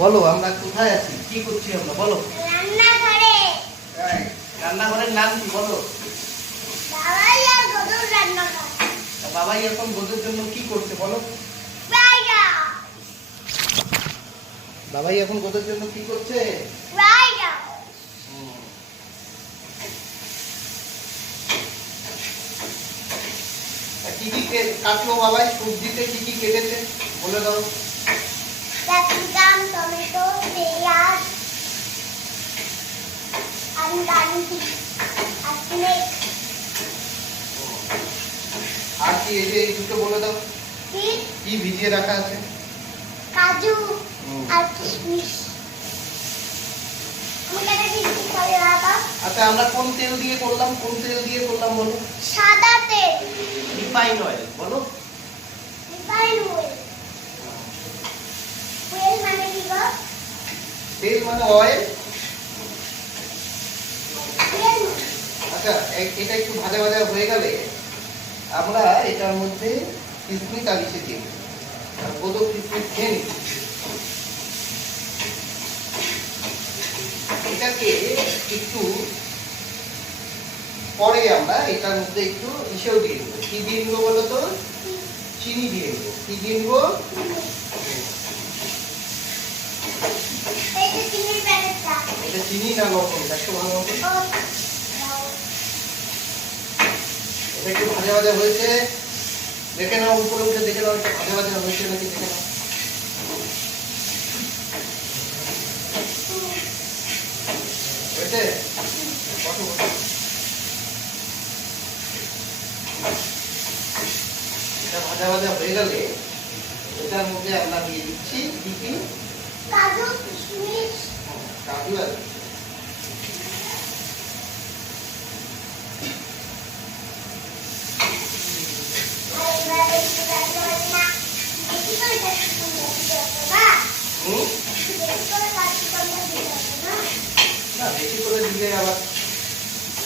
বলো আমরা কোথায় আছি, কি করছি আমরা, বলো। রান্নাঘরে। রান্নাঘরের নাম কি বলো? বাবাই আর গদুর রান্নাঘর। বাবাই এখন গোদের জন্য কি করছে বলো? রাইডা। বাবাই এখন গোদের জন্য কি করছে? রাইডা। কি কি কাটলো বাবাই, সবজিতে কি কি কেটেছে বলে দাও। ক্যাপসিকাম, টমেটো, পেঁয়াজ, আলু, আর কি এই যে এই দুটো বলে দাও, কি ভিজিয়ে রাখা আছে? কাজু আর কিশমিশ। আচ্ছা আমরা কোন তেল দিয়ে করলাম, কোন তেল দিয়ে করলাম বলো? সাদা তেল। রিফাইন অয়েল বলো। Refine oil. অয়েল মানে কি গো? তেল মানে অয়েল। আচ্ছা এটা একটু ভাজা ভাজা হয়ে গেলে আমরা এটার মধ্যে কিশমিশ আলিশে দিই, আর গোদো কিশমিশ খেয়ে নিই। এটাকে একটু পরে আমরা এটার মধ্যে একটু ইসেও দিয়ে দেবো। কি দিয়ে দেবো বলো তো? চিনি দিয়ে দেবো। কি দিয়ে দেবো? এটা চিনি না লবণ, দেখো ভালো মতো। এটা একটু ভাজা ভাজা হয়েছে, দেখে নাও উপরে উঠে দেখে নাও এটা ভাজা ভাজা হয়েছে নাকি দেখে নাও। হয়েছে? এটা ভাজা ভাজা হয়ে গেলে এটার মধ্যে আমরা দিয়ে দিচ্ছি কি কি? কাজু, কিশমিশ, কাজু আর না বেশি করে দিলে আবার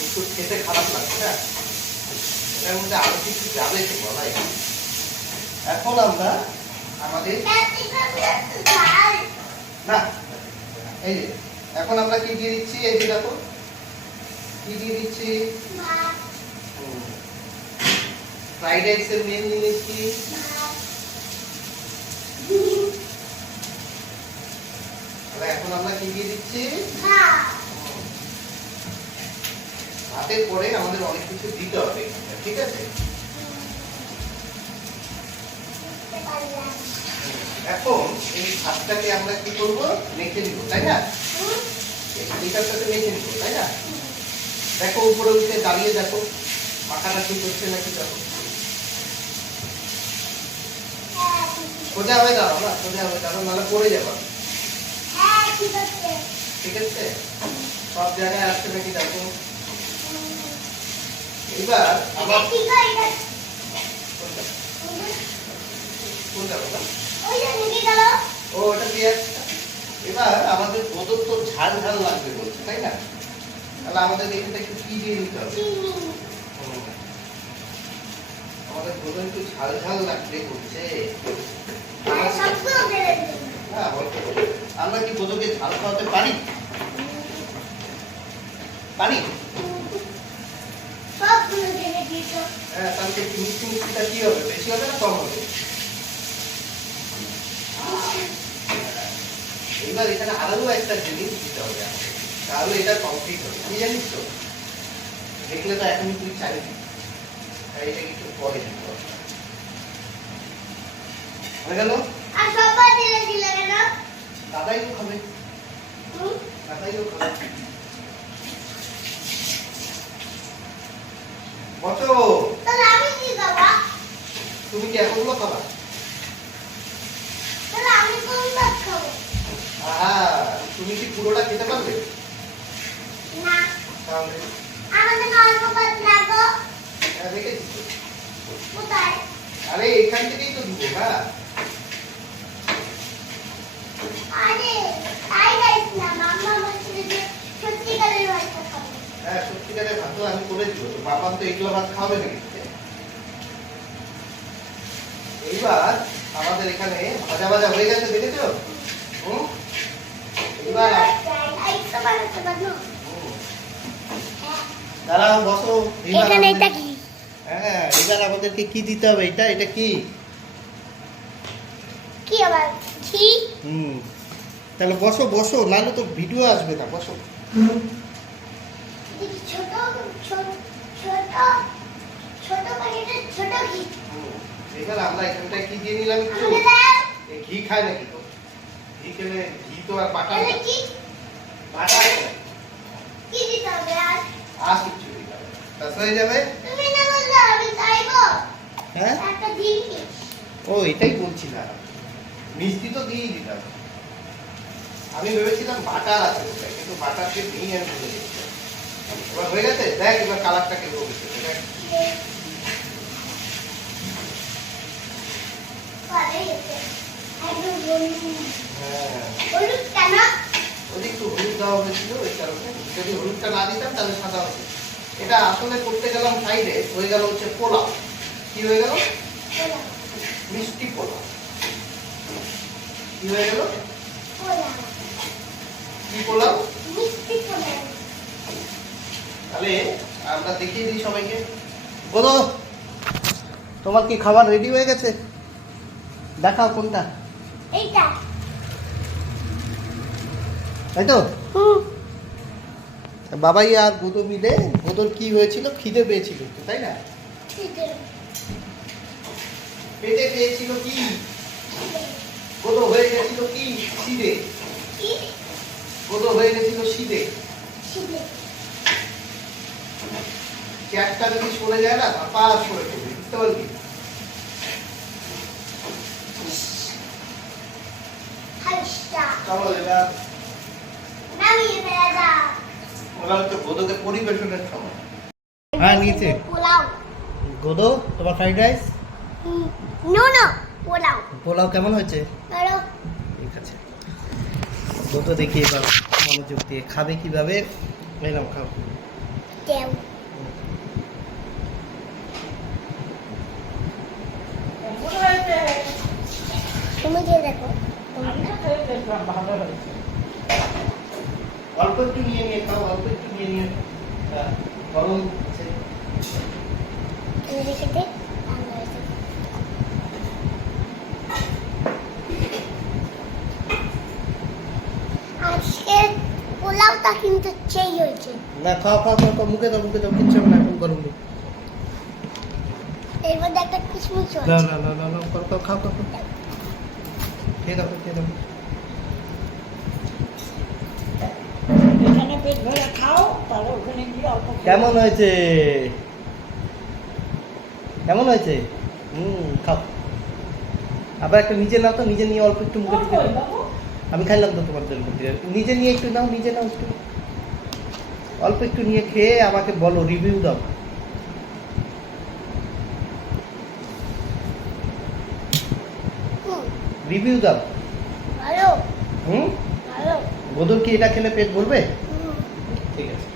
একটু খেতে খারাপ লাগছে না, এটার মধ্যে আরো কিছু যাবে তো বলাই। এখন আমরা আমাদের না এই যে এখন আমরা কি দিয়ে দিচ্ছি, এই যে দেখো কি দিয়ে দিচ্ছি, ফ্রাইড রাইসের মেন জিনিস কি? এখন আমরা কি দিয়ে দিচ্ছি? ভাতের পরে আমাদের অনেক কিছু দিতে হবে, ঠিক আছে? এখন এই ভাতটাকে আমরা কি করবো, মেখে নিব, তাই না? এটার সাথে মেখে নিব, তাই না? দেখো উপরে উঠে দাঁড়িয়ে দেখো মাখাটা ঠিক হচ্ছে নাকি, দেখো সোজা হয়ে দাঁড়াও না, সোজা হয়ে দাঁড়াও নাহলে পড়ে যাবো। ঠিক আছে, সব জায়গায় আসছে নাকি দেখো। এবার আবার ও এটা পেঁয়াজটা। এবার আমাদের গোদর তো ঝাল ঝাল লাগবে বলছে, তাই না? তাহলে আমাদের এখানে একটু কি দিয়ে নিতে হবে? আমাদের গোদর একটু ঝাল ঝাল লাগবে বলছে। আমরা কি গোদরকে ঝাল খাওয়াতে পারি? পারি? হ্যাঁ, তাহলে একটু মিষ্টি মিষ্টিটা কি হবে, বেশি হবে না কম হবে? এবার এখানে আরো একটা জিনিস দিতে হবে আমাদের, তাহলে এটা কমপ্লিট হবে। কি জানিস তো, দেখলে তো এখনই তুই চাইবি, তাই এটা একটু পরে দিতে হবে। হয়ে গেল? দাদাই তো খাবে, দাদাই তো খাবে। বচো তুমি কি এতগুলো খাবা? তুমি কি পুরোটা খেতে পারবে? আরে এখান থেকেই তো দিব। হ্যাঁ সত্যিকারের ভাত আমি করে দিব, তো বাবা তো এগুলো ভাত খাবে নাকি? এইবার আমাদের এখানে ভাজা ভাজা হয়ে গেছে, দেখেছো? বানো হ্যাঁ দাঁড়াও বসো। এবার এখানে এটা আমাদের- কি হ্যাঁ, এবার আমাদেরকে কি দিতে হবে? এটা কি? কি আবার ঘি তাহলে বসো বসো, নাহলে তো ভিডিও আসবে না। বসো। এই ছোট ছোট ছোট ছোট প্যাকেটে ছোট ঘি এবার আমরা এখানটায় কি দিয়ে নিলাম একটু? আমাকে দাও এই ঘি খায় নাকি তো? ঘি খেলে ঘি তো আর বাটা তাহলে কি বাটা কি দিতে হবে আর কিছু দিতে হবে। ব্যাস হয়ে যাবে। তুমি না বললে আমি চাইবো হ্যাঁ, একটা দিন ও এটাই বলছিলাম, মিষ্টি তো দিয়েই দিতাম। আমি ভেবেছিলাম বাটার আছে ওটায়, কিন্তু বাটারকে নেই, আমি ভুলে গেছি। এবার হয়ে গেছে। দেখ এবার কালারটা কেমন হয়েছে দেখ। পরে এসে একদম বলুন হ্যাঁ, হলুদ কেন ওই একটু হলুদ দেওয়া হয়েছিল, ওই কারণে। যদি হলুদটা না দিতাম তাহলে সাদা হতো। এটা আসলে করতে গেলাম সাইডে, হয়ে গেল হচ্ছে পোলাও। কি হয়ে গেল? পোলাও মিষ্টি পোলাও। কি হয়ে গেল? পোলাও কি পোলাও? মিষ্টি পোলাও তাহলে আমরা দেখিয়ে দিই সবাইকে। বলো, তোমার কি খাবার রেডি হয়ে গেছে? দেখাও কোনটা। এইটা তাই তো? বাবাই আর গোদো মিলে, গোদোর কি হয়েছিল? খিদে পেয়েছিল একটু, তাই না? পেটে পেয়েছিল কি? গোদো হয়ে গেছিল কি? খিদে। কি গোদো হয়ে গেছিল খিদে। ছিলে চেয়ারটা যদি সরে যায় না, পাশ করে ফেলবে, বুঝতে পারলি? হাইস্টা চলো এবার নামিয়ে ফেলা দাও ওরা হচ্ছে গোদোকে পরিবেশনের সময়। হ্যাঁ, নিচে। পোলাও গোদো, তোমার fried rice no no pulao pulao কেমন হয়েছে? ধরো ঠিক আছে। গোদো দেখি এবার মনোযোগ দিয়ে খাবে কিভাবে। এলাম, খাও। দেও তুমি দিয়ে দেখো অল্প একটু নিয়ে নিয়ে খাও, অল্প একটু নিয়ে নিয়ে। গরম আছে। তুমি রেখে দে ঠান্ডা হয়েছে আজকে পোলাওটা কিন্তু সেই হয়েছে না, খাও খাও খাও খাও, মুখে দাও, মুখে দাও, কিচ্ছু হবে না, এখন গরম নেই। এর মধ্যে একটা কিশমিশ না আছে না না না না, খাও খাও খাও খাও খাও। খেয়ে দাও, খেয়ে দাও। এখানে পেট ভরে খাও, তাহলে ওখানে গিয়ে অল্প খেয়ে কেমন হয়েছে? কেমন হয়েছে? খাও। আবার একটা নিজে নাও তো, নিজে নিয়ে অল্প একটু মুখে অল্প দিতে দাও। বাবু। আমি খাইলাম তো তোমার জন্য। নিজে নিয়ে একটু নাও, নিজে নাও একটু, অল্প একটু নিয়ে খেয়ে আমাকে বলো, রিভিউ দাও। রিভিউ দাও। ভালো হুম, ভালো গোদর কি এটা খেলে পেট ভরবে? হুম। ঠিক আছে।